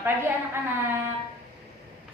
Selamat pagi anak-anak.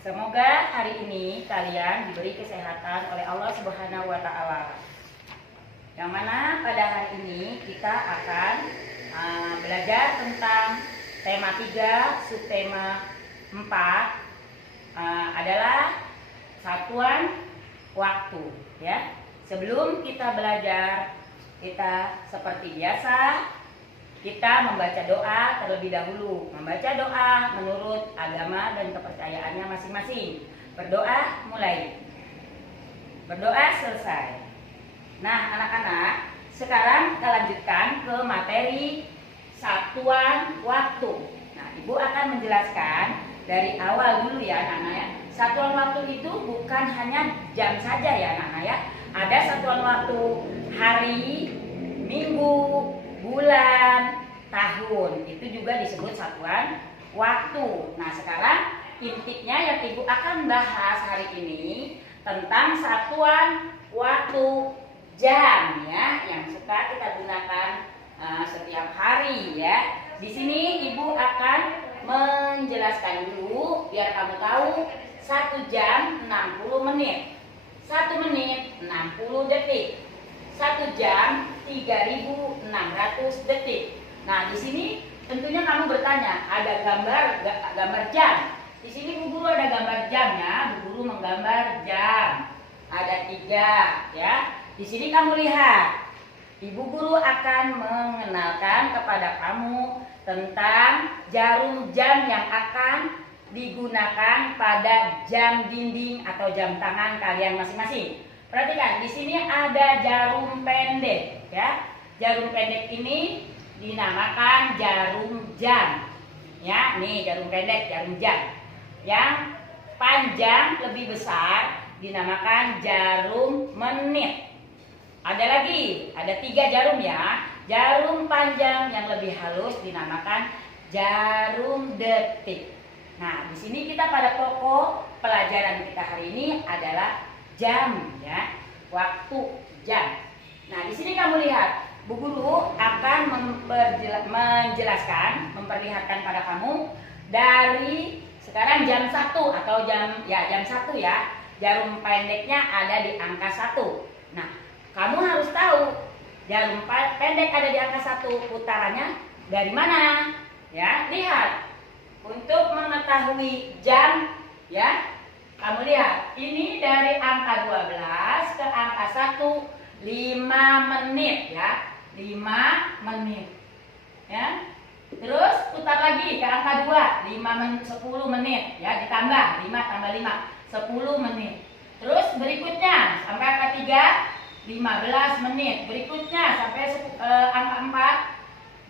Semoga hari ini kalian diberi kesehatan oleh Allah Subhanahu wa Ta'ala. Yang mana pada hari ini kita akan belajar tentang tema 3, subtema 4 adalah satuan waktu, ya. Sebelum kita belajar, kita seperti biasa kita membaca doa terlebih dahulu. Membaca doa menurut agama dan kepercayaannya masing-masing. Berdoa mulai. Berdoa selesai. Nah, anak-anak, sekarang kita lanjutkan ke materi satuan waktu. Nah, Ibu akan menjelaskan dari awal dulu ya, anak-anak ya. Satuan waktu itu bukan hanya jam saja ya, anak-anak ya. Ada satuan waktu hari, minggu, bulan, tahun. Itu juga disebut satuan waktu. Nah, sekarang intinya yang Ibu akan bahas hari ini tentang satuan waktu jam ya, yang suka kita gunakan setiap hari ya. Di sini Ibu akan menjelaskan dulu biar kamu tahu 1 jam 60 menit. 1 menit 60 detik. 1 jam 3.600 detik. Nah, di sini tentunya kamu bertanya, ada gambar jam. Di sini Bu Guru ada gambar jamnya, Bu Guru menggambar jam. Ada 3, ya. Di sini kamu lihat. Ibu Guru akan mengenalkan kepada kamu tentang jarum jam yang akan digunakan pada jam dinding atau jam tangan kalian masing-masing. Perhatikan, di sini ada jarum pendek ya. Jarum pendek ini dinamakan jarum jam. Ya, nih jarum pendek, jarum jam. Yang panjang lebih besar dinamakan jarum menit. Ada lagi, ada 3 jarum ya. Jarum panjang yang lebih halus dinamakan jarum detik. Nah, di sini kita pada pokok pelajaran kita hari ini adalah jam ya, waktu jam. Nah, di sini kamu lihat, Bu Guru akan menjelaskan, memperlihatkan pada kamu dari sekarang jam 1 atau jam 1 ya. Jarum pendeknya ada di angka 1. Nah, kamu harus tahu jarum pendek ada di angka 1, putarannya dari mana? Ya, lihat. Untuk mengetahui jam ya, kamu lihat, ini dari angka 12 ke angka 1, 5 menit ya. 5 menit. Ya. Terus putar lagi ke angka 2, 10 menit ya, ditambah 5 tambah 5, 10 menit. Terus berikutnya sampai angka 3, 15 menit. Berikutnya sampai angka 4,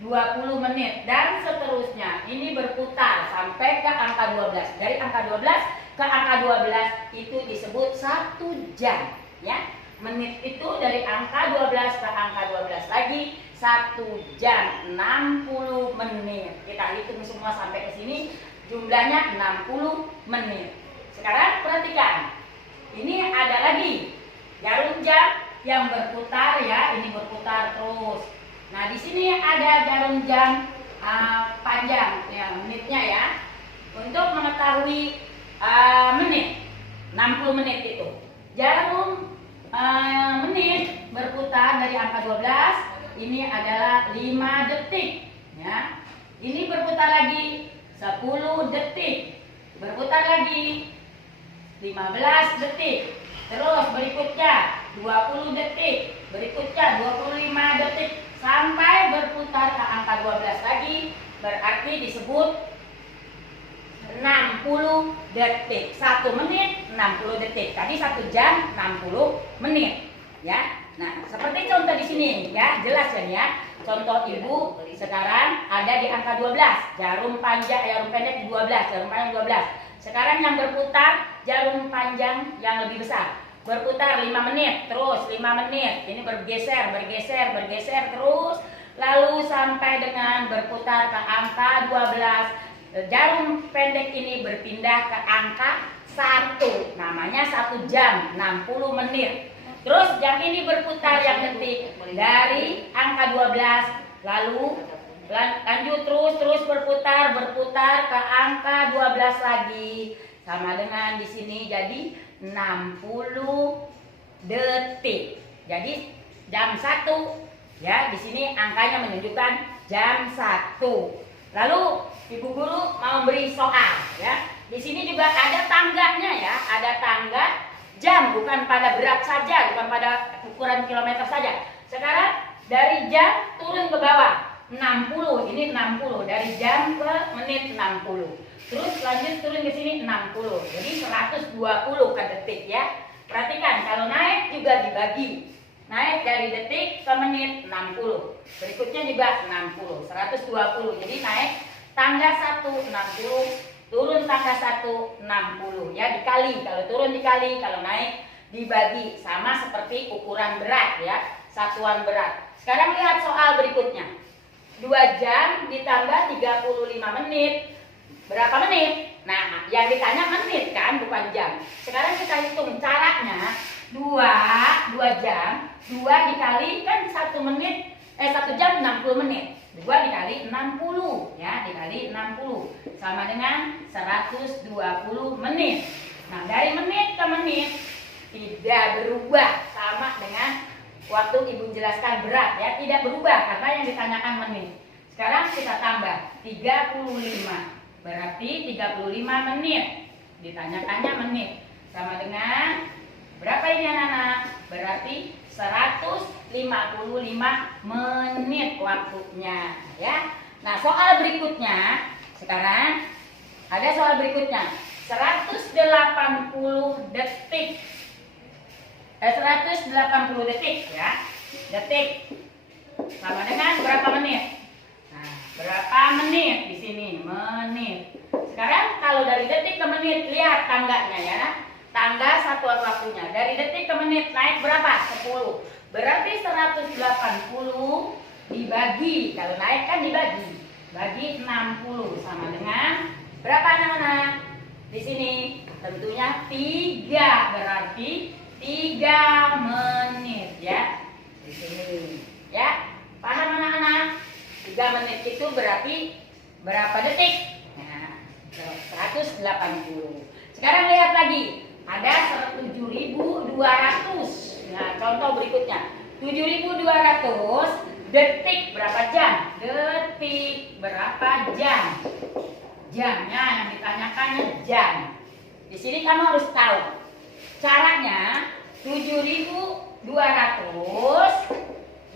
20 menit dan seterusnya. Ini berputar sampai ke angka 12. Dari angka 12 ke angka 12 itu disebut 1 jam ya. Menit itu dari angka 12 ke angka 12 lagi 1 jam 60 menit. Kita hitung semua sampai ke sini jumlahnya 60 menit. Sekarang perhatikan. Ini ada lagi jarum jam yang berputar ya, ini berputar terus. Nah, di sini ada jarum jam panjang ya, menitnya ya. Untuk mengetahui menit 60 menit itu. Jarum menit berputar dari angka 12, ini adalah 5 detik ya. Ini berputar lagi 10 detik. Berputar lagi 15 detik. Terus berikutnya 20 detik. Berikutnya 25 detik sampai berputar ke angka 12 lagi, berarti disebut 60 detik. 1 menit 60 detik. Tadi 1 jam 60 menit ya. Nah, seperti contoh di sini ya, jelas kan ya. Contoh Ibu sekarang ada di angka 12. Jarum panjang, jarum pendek 12, jarum panjang 12. Sekarang yang berputar jarum panjang yang lebih besar. Berputar 5 menit, terus 5 menit. Ini bergeser terus lalu sampai dengan berputar ke angka 12. Jarum pendek ini berpindah ke angka 1. Namanya 1 jam 60 menit. Terus yang ini berputar yang detik dari angka 12 lalu Lanjut terus berputar ke angka 12 lagi. Sama dengan di sini jadi 60 detik. Jadi jam 1 ya, di sini angkanya menunjukkan jam 1. Lalu Ibu Guru mau beri soal ya. Di sini juga ada tangganya ya, ada tangga jam, bukan pada berat saja, bukan pada ukuran kilometer saja. Sekarang dari jam turun ke bawah 60, ini 60 dari jam ke menit 60. Terus lanjut turun ke sini 60. Jadi 120 ke detik ya. Perhatikan kalau naik juga dibagi. Naik dari detik ke menit 60. Berikutnya juga 60, 120. Jadi naik tangga 1 60, turun tangga 1 60 ya, dikali. Kalau turun dikali, kalau naik dibagi, sama seperti ukuran berat ya, satuan berat. Sekarang lihat soal berikutnya. 2 jam ditambah 35 menit. Berapa menit? Nah, yang ditanya menit kan, bukan jam. Sekarang kita hitung caranya. 2 jam, 2 dikali kan 1 menit, 1 jam 60 menit. 2 dikali 60 ya, dikali 60 sama dengan 120 menit. Nah, dari menit ke menit tidak berubah, sama dengan waktu Ibu jelaskan berat ya, tidak berubah karena yang ditanyakan menit. Sekarang kita tambah 35. Berarti 35 menit. Ditanyakannya menit. Sama dengan berapa ini anak-anak? Berarti 155 menit waktunya ya. Nah, soal berikutnya sekarang ada soal berikutnya. 180 detik. 180 detik ya. Detik sama dengan berapa menit? Nah, berapa menit di sini? Menit. Sekarang kalau dari detik ke menit, lihat tangganya ya. Tangga satuan waktunya. Dari detik ke menit naik berapa? 10. Berarti 180 dibagi, kalau naik kan dibagi. Bagi 60 sama dengan berapa anak-anak? Di sini tentunya 3, berarti 3 menit ya. Di sini ya. Paham anak-anak? 3 menit itu berarti berapa detik? Nah, 180. Sekarang lihat lagi. Ada 7.200. Nah, contoh berikutnya. 7.200 detik berapa jam? Detik berapa jam? Jamnya yang ditanyakannya jam. Di sini kamu harus tahu. Caranya 7.200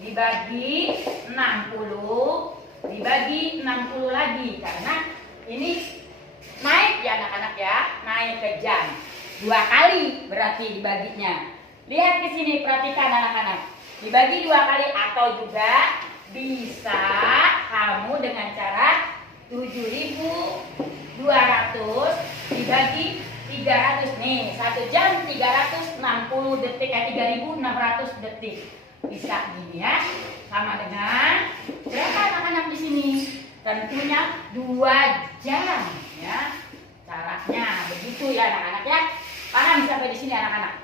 dibagi 60 dibagi 60 lagi, karena ini naik ya anak-anak ya, naik ke jam. 2 kali berarti dibaginya. Lihat di sini, perhatikan anak-anak. Dibagi 2 kali atau juga bisa kamu dengan cara 7.200 dibagi 300 nih. 1 jam 360 detik, 3.600 detik. Bisa gini ya. Sama dengan berapa anak-anak di sini? Tentunya 2 jam ya. Caranya begitu ya anak-anak ya. Paham sampai di sini anak-anak?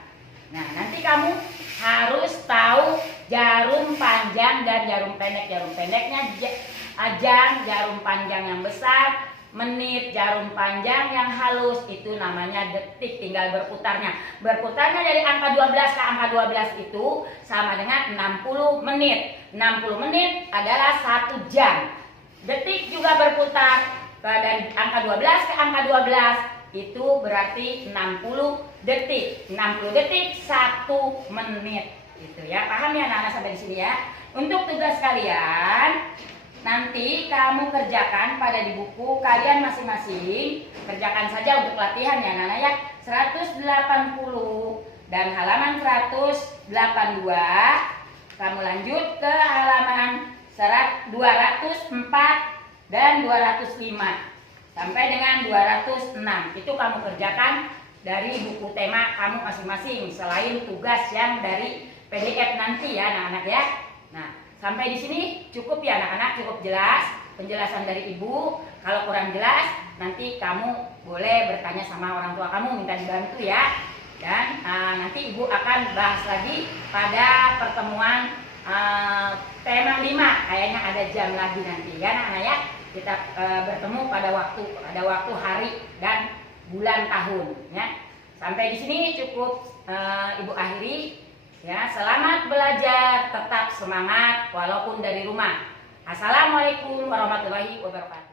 Nah, nanti kamu harus tahu jarum panjang dan jarum pendek. Jarum pendeknya jam, jarum panjang yang besar, menit, jarum panjang yang halus itu namanya detik, tinggal berputarnya. Berputarnya dari angka 12 ke angka 12 itu sama dengan 60 menit. 60 menit adalah 1 jam. Detik juga berputar dari angka 12 ke angka 12 itu berarti 60 detik. 60 detik 1 menit. Gitu ya. Paham ya anak-anak sampai di sini ya? Untuk tugas kalian nanti kamu kerjakan pada di buku kalian masing-masing. Kerjakan saja untuk latihan ya anak-anak ya. 180 dan halaman 182. Kamu lanjut ke halaman 204 dan 205 sampai dengan 206. Itu kamu kerjakan dari buku tema kamu masing-masing, selain tugas yang dari PDF nanti ya anak-anak ya. Nah, sampai di sini cukup ya anak-anak, cukup jelas penjelasan dari Ibu. Kalau kurang jelas nanti kamu boleh bertanya sama orang tua kamu, minta dibantu ya. Dan nanti Ibu akan bahas lagi pada pertemuan tema 5 kayaknya ada jam lagi nanti ya anak-anak ya. Kita bertemu pada waktu hari dan bulan tahun ya. Sampai di sini cukup Ibu akhiri ya. Selamat belajar, tetap semangat walaupun dari rumah. Assalamualaikum warahmatullahi wabarakatuh.